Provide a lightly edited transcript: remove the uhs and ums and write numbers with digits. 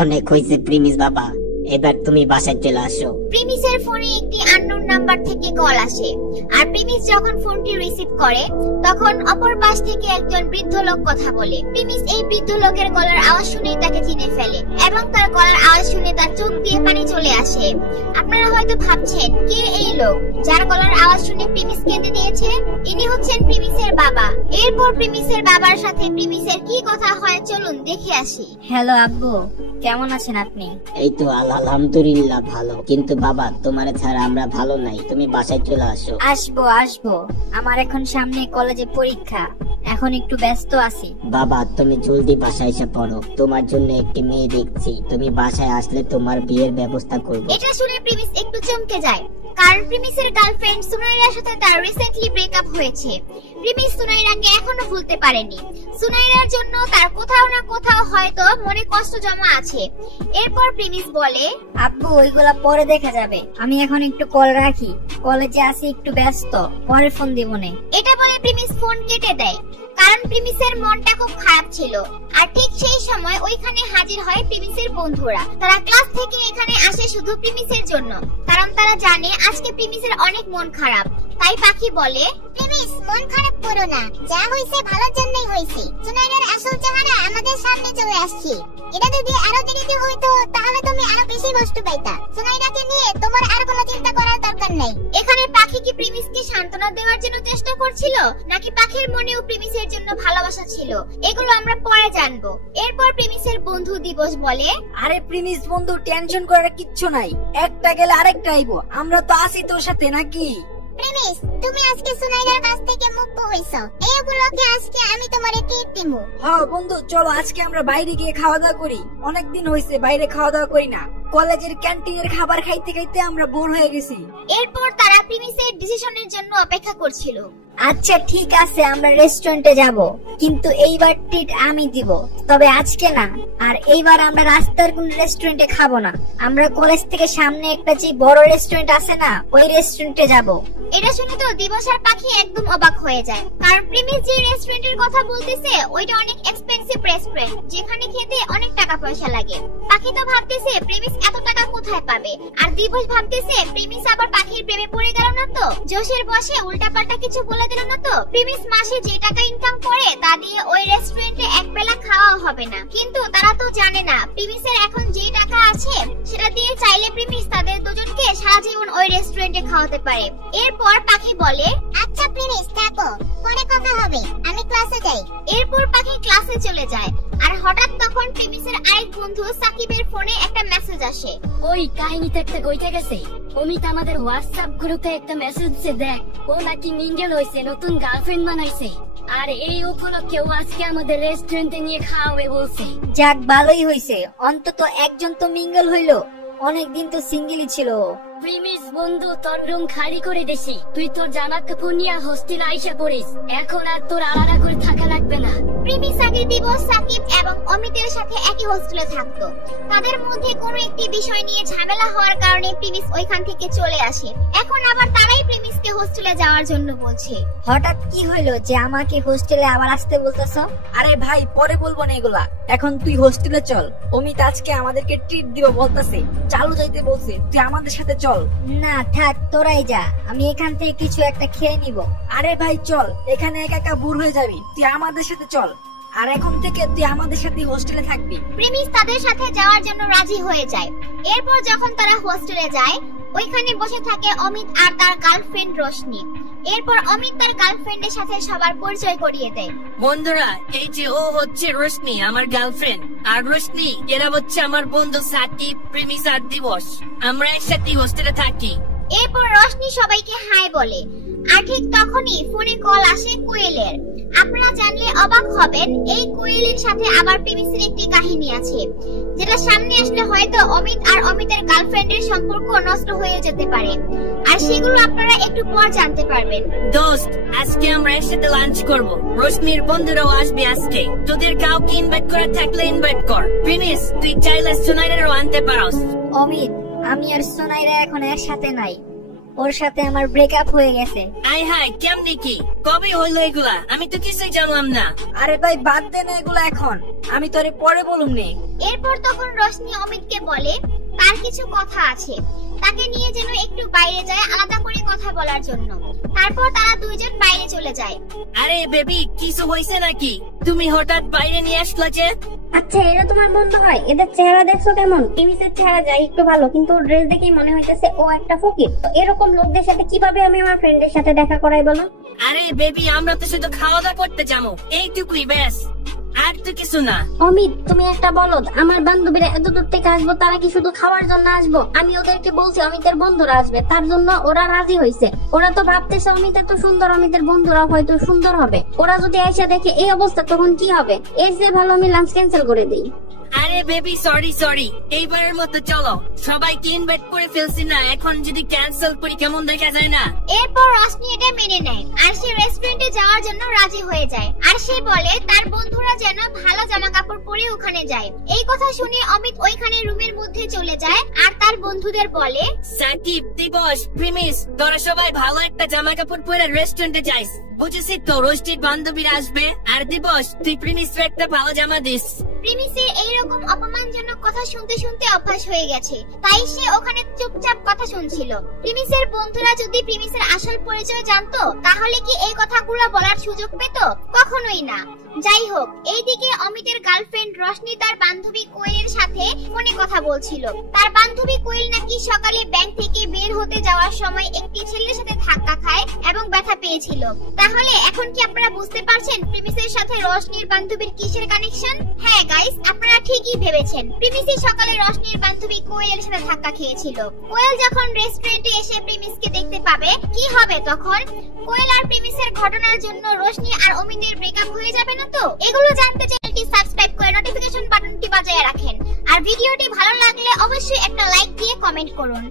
অনেক হয়েছে প্রিমিস বাবা, এবার তুমি বাসায় চলে আসো। প্রিমিসের ফোনে একটি আননোন নাম্বার থেকে কল আসে, আর প্রিমিস যখন ফোনটি রিসিভ করে তখন অপর পাশ থেকে একজন বৃদ্ধ লোক কথা বলে। প্রিমিস এই বৃদ্ধ লোকের গলার আওয়াজ শুনে তাকে চিনে ফেলে এবং তার গলার আওয়াজ শুনে তার চোখ দিয়ে পানি চলে আসে। আপনারা হয়তো ভাবছেন কে এই লোক যার গলার আওয়াজ শুনে প্রিমিস কেঁদে দিয়েছে? ইনি হচ্ছেন প্রিমিসের বাবা। এরপর প্রিমিসের বাবার সাথে প্রিমিসের কি কথা হয় চলুন দেখে আসি। হ্যালো আব্বু, কেমন আছেন আপনি? এই তো আলহামদুলিল্লাহ ভালো, কিন্তু বাবা তোমার ছাড়া আমরা ভালো নাই, তুমি বাসায় চলে আসো। আসবো আসবো, আমার এখন সামনে কলেজে পরীক্ষা, এখন একটু ব্যস্ত আছি। বাবা তুমি জলদি বাসায় এসে পড়ো, তোমার জন্য একটি মেয়ে দেখছি, তুমি বাসায় আসলে তোমার বিয়ের ব্যবস্থা করব। এটা শুনে প্রিমিস একটু চমকে যায়, কারণ প্রিমিসের গার্লফ্রেন্ড সুনাইরার সাথে তার রিসেন্টলি ব্রেকআপ হয়েছে। প্রিমিস সুনাইরাকে এখনো ভুলতে পারেনি। সুনাইরার জন্য তার কোথাও না কোথাও হয়তো মনে কষ্ট জমা আছে। এরপর প্রিমিস বলে, আব্বু ওইগুলা পরে দেখা যাবে, আমি এখন একটু কল রাখি, কলেজে আছি একটু ব্যস্ত, পরে ফোন দিবনে। এটা বলে প্রিমিস ফোন কেটে দেয়, কারণ প্রিমিসের মনটা খুব খারাপ ছিল। আর ঠিক সেই সময় ওইখানে হাজির হয় প্রিমিসের বন্ধুরা। তারা ক্লাস থেকে এখানে আসে শুধু প্রিমিসের জন্য, কারণ তারা জানে আজকে প্রিমিসের অনেক মন খারাপ। তাই পাখি বলে, প্রিমিস মন খারাপ করো না, যা হইছে ভালোর জন্যই হইছে। সুনাইরার আসল চেহারা আমাদের সামনে চলে আসছে। এটা যদি আরো দেরিতে হইতো তাহলে তুমি আরো বেশি কষ্ট পাইতা। সুনাইরাকে নিয়ে তোমার আর কোনো চিন্তা করার দরকার নাই। এখানে পাখি কি প্রিমিসকে সান্ত্বনা দেওয়ার জন্য চেষ্টা করছিল, নাকি পাখির মনেও প্রিমিসের জন্য ভালোবাসা ছিল, এগুলো আমরা পরে জানবো। এরপর প্রিমিসের বন্ধু দিবস বলে, আরে প্রিমিস বন্ধু, টেনশন করার কিচ্ছু নাই, একটা গেলে আরেকটা আইবো, আমরা তো আছি তোর সাথে নাকি? প্রিমিস তুমি আজকে সুনাইরার কাছ থেকে মুক্ত হইছো, এই উপলক্ষে আজকে আমি তোমারে ট্রিট দিমু। হ্যাঁ বন্ধু, চলো আজকে আমরা বাইরে গিয়ে খাওয়া দাওয়া করি, অনেকদিন হয়েছে বাইরে খাওয়া দাওয়া করি না, কলেজের ক্যান্টিনের খাবার খাইতে খাইতে আমরা বোর হয়ে গেছি। এরপর তারা প্রিমিসের ডিসিশনের জন্য অপেক্ষা করছিল। আচ্ছা ঠিক আছে, আমরা রেস্টুরেন্টে যাব, কিন্তু এইবার ট্রিট আমি দিব, তবে আজকে না। আর এইবার আমরা রাস্তার কোন রেস্টুরেন্টে খাবো না, আমরা কলেজ থেকে সামনে একটা যে বড় রেস্টুরেন্ট আছে না, ওই রেস্টুরেন্টে যাব। এটা শুনে তো দিবস আর পাখি একদম অবাক হয়ে যায়, কারণ প্রিমিস যে রেস্টুরেন্টের কথা বলতেছে ওইটা অনেক এক্সপেন্সিভ রেস্টুরেন্ট, যেখানে খেতে অনেক টাকা পয়সা লাগে। পাখি তো ভাবতেছে প্রিমিস এত টাকা কোথায় পাবে, আর দিবস ভাবতেছে প্রিমিস আবার পাখির প্রেমে পড়ে গেল না তো, জোশের বসে উল্টাপাল্টা কিছু বলে দিল না তো। প্রিমিস মাসে যে টাকা ইনকাম করে তা দিয়ে ওই রেস্টুরেন্টে এক বেলা খাওয়া হবে না, কিন্তু তারা তো জানে না প্রিমিসের এখন যে টাকা আছে সেটা দিয়ে চাইলে প্রিমিস তাদের দুজনকে সারা জীবন ওই রেস্টুরেন্টে খাওয়াতে পারে। এরপর পাখি বলে, আচ্ছা প্রিমিস থাকো, পরে কথা হবে, আমি ক্লাসে যাই। এরপর পাখি ক্লাসে চলে যায়, আর হঠাৎ তখন প্রিমিসের আরেক বন্ধু সাকিবের ফোনে একটা মেসেজ আসে। ওই কাহিনীতে একটা কইতে গেছে, অমিত আমাদের হোয়াটসঅ্যাপ গ্রুপে একটা মেসেজ দিছে, দেখ ও নাকি মিঙ্গেল হইছে, নতুন গার্লফ্রেন্ড বানাইছে, আর এই উপলক্ষে ও আজকে আমাদের রেস্টুরেন্টে নিয়ে খাওয়াবে বলছে। যাক ভালোই হইছে, অন্তত একজন তো মিঙ্গল হইলো, অনেকদিন তো সিঙ্গেলই ছিল। প্রিমিস বন্ধু, তোর রুম খালি করে দিছি, তুই তোর জামা কাপড় নিয়ে হোস্টেলে আইসা পড়িস, এখন আর তোর আলাদা করে থাকা লাগবে না। প্রিমিস আগে দিবস, সাকিব এবং অমিতের সাথে একই হোস্টেলে থাকতো। তাদের মধ্যে কোনো একটি বিষয় নিয়ে ঝামেলা হওয়ার কারণে প্রিমিস ওইখান থেকে চলে আসে। এখন আবার তারাই প্রিমিসকে হোস্টেলে যাওয়ার জন্য বলছে। হঠাৎ কি হইলো যে আমাকে হোস্টেলে আবার আসতে বলতেছ? আরে ভাই পরে বলবো না এগুলা, এখন তুই হোস্টেলে চল, অমিত আজকে আমাদেরকে ট্রিট দিব বলতেছে, চালু যাইতে বলছে, তুই আমাদের সাথে চল। না থাক, তোরাই যা, আমি এখান থেকে কিছু একটা খেয়ে নিব। আরে ভাই চল, এখানে একা একা বুড় হয়ে যাবি, তুই আমাদের সাথে চল, আর এখন থেকে তুই আমাদের সাথে হোস্টেলে থাকবি। প্রিমিস তাদের সাথে যাওয়ার জন্য রাজি হয়ে যায়। এরপর যখন তারা হোস্টেলে যায়, ওইখানে বসে থাকে অমিত আর তার গার্লফ্রেন্ড রোশনি। এরপর অমিত তার গার্লফ্রেন্ডের সাথে সবার পরিচয় করিয়ে দেয়। বন্ধুরা, এই যে ও হচ্ছে রোশনি, আমার গার্লফ্রেন্ড, আর রোশনি এরা হচ্ছে আমার বন্ধু সাকিব, প্রিমিস আর দিবস, আমরা একসাথে হোস্টেলে থাকি। এরপর রোশনি সবাইকে হাই বলে, আর ঠিক তখনই ফোনে কল আসে কোয়েলের। আপনারা জানলে অবাক হবেন, এই কোয়েলের সাথে আবার প্রিমিসের একটি কাহিনী আছে, যেটা সামনে আসলে হয়তো অমিত আর অমিতের গার্লফ্রেন্ডের সম্পর্ক নষ্ট হয়ে যেতে পারে, আর সেগুলো আপনারা একটু পর জানতে পারবেন। দোস্ত, আজকে আমরা একসাথে লাঞ্চ করব, রোশনির বন্ধুরাও আসবে আজকে, তোদের কাউকে ইনভাইট করে থাকলে ইনভাইট কর। প্রিমিস তুই চাইলে সুনাইরাও আনতে পারস। অমিত, আমি আর সোনাইরা এখন একসাথে নাই, ওর সাথে আমার ব্রেকআপ হয়ে গেছে। আয় হায়, কেমনি কি, কবে হইলো এগুলা? আমি তো কিছুই জানলাম না। আরে ভাই বাদ দে না এগুলো এখন, আমি তোরে পরে বলুম নে। এরপর তখন রশনি অমিতকে বলে তার কিছু কথা আছে, তাকে নিয়ে যেন একটু বাইরে যায় আলাদা করে কথা বলার জন্য। তারপর তারা দুইজন বাইরে চলে যায়। আরে বেবি, কিছু হয়েছে নাকি? তুমি হঠাৎ বাইরে নিয়ে আসলা যে? আচ্ছা, এরা তোমার বন্ধু হয়? এদের চেহারা দেখছো কেমন? প্রিমিসের চেহারা যাই একটু ভালো, কিন্তু ওর ড্রেস দেখেই মনে হইতেছে ও একটা ফকির। তো এরকম লোকদের সাথে কিভাবে আমি আমার ফ্রেন্ডের সাথে দেখা করাই বলো? আরে বেবি, আমরা তো শুধু খাওয়া দাওয়া করতে যাবো, এইটুকুই ব্যাস, আর তো কিছু না। অমিত, তুমি একটা বলদ। আমার বান্ধবীরা এত দূর থেকে আসবো, তারা কি শুধু খাওয়ার জন্য আসবো? আমি ওদেরকে বলছি অমিতের বন্ধুরা আসবে, তার জন্য ওরা রাজি হয়েছে। ওরা তো ভাবতেছে অমিত এত সুন্দর, অমিতের বন্ধুরা হয়তো সুন্দর হবে। ওরা যদি এসে দেখে এই অবস্থা, তখন কি হবে? এর চেয়ে ভালো আমি লাঞ্চ ক্যান্সেল করে দিই। আরে বেবি, সরি, এইবারের মতো চলো। সবাইকে ইনভাইট করে ফেলছি না, এখন যদি ক্যান্সেল করি কেমন দেখা যায় না? এরপর রশনি এটা মেনে নেয় আর সে রেস্টুরেন্টে যাওয়ার জন্য রাজি হয়ে যায়। আর সে বলে তার বন্ধুরা যেন ভালো জামা কাপড় পরে ওখানে যায়। এই কথা শুনে অমিত ওইখানে রুমের মধ্যে চলে যায় আর তার বন্ধুদের বলে, সাকিব, দিবস, প্রিমিস, তোরা সবাই ভালো একটা জামা কাপড় পরে রেস্টুরেন্টে যাইস। বুঝেছি তো, রোস্টেড বান্ধবীরা আসবে। আর দিবস, তুই প্রিমিসকে একটা ভালো জামা দিস। প্রিমিসের এইরকম অপমানজনক কথা শুনতে শুনতে অভ্যাস হয়ে গেছে, তাই সে ওখানে চুপচাপ কথা শুনছিল। প্রিমিসের বন্ধুরা যদি প্রিমিসের আসল পরিচয় জানতো, তাহলে কি এই কথাগুলো বলার সুযোগ পেত? কখনোই না। যাই হোক, এইদিকে অমিতের গার্লফ্রেন্ড রশনি তার বান্ধবী কোয়েলের সাথে ফোনে কথা বলছিল। তার বান্ধবী কোয়েল নাকি সকালে ব্যাংক থেকে বের হতে যাওয়ার সময় একটি ছেলের সাথে ধাক্কা খায় এবং ব্যথা পেয়েছিল। তাহলে এখন কি আপনারা বুঝতে পারছেন প্রিমিসের সাথে রশনির বান্ধবীর কিসের কানেকশন? হ্যাঁ গাইস, আপনারা ঠিকই ভেবেছেন। প্রিমিসই সকালে রশনির বান্ধবী কোয়েলের সাথে ধাক্কা খেয়েছিল। কোয়েল যখন রেস্টুরেন্টে এসে প্রিমিসকে দেখতে পাবে, কি হবে তখন? কোয়েল আর প্রিমিসের ঘটনার জন্য রশনি আর অমিতের ব্রেকআপ হয়ে যাবে না তো? এগুলো জানতে চ্যানেলটি সাবস্ক্রাইব করে নোটিফিকেশন বাটনটি বাজিয়ে রাখেন। আর ভিডিওটি ভালো লাগলে অবশ্যই একটা লাইক দিয়ে কমেন্ট করুন।